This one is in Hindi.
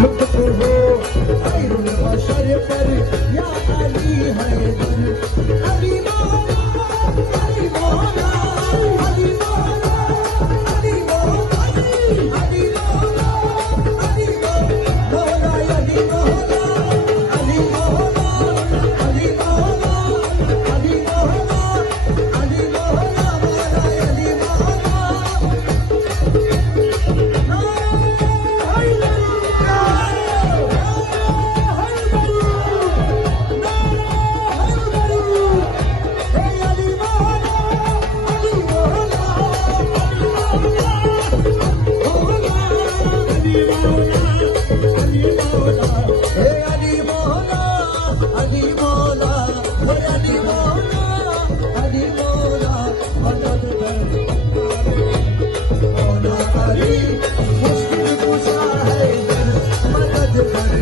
मुझको हो खैरुल बशर पर या अली हैदर अली मौला अली मौला अली मौला अली मौला अली मौला अली मौला अली मौला अली मौला अली मौला अली मौला अली मौला अली मुश्किल कुशा है मदद कर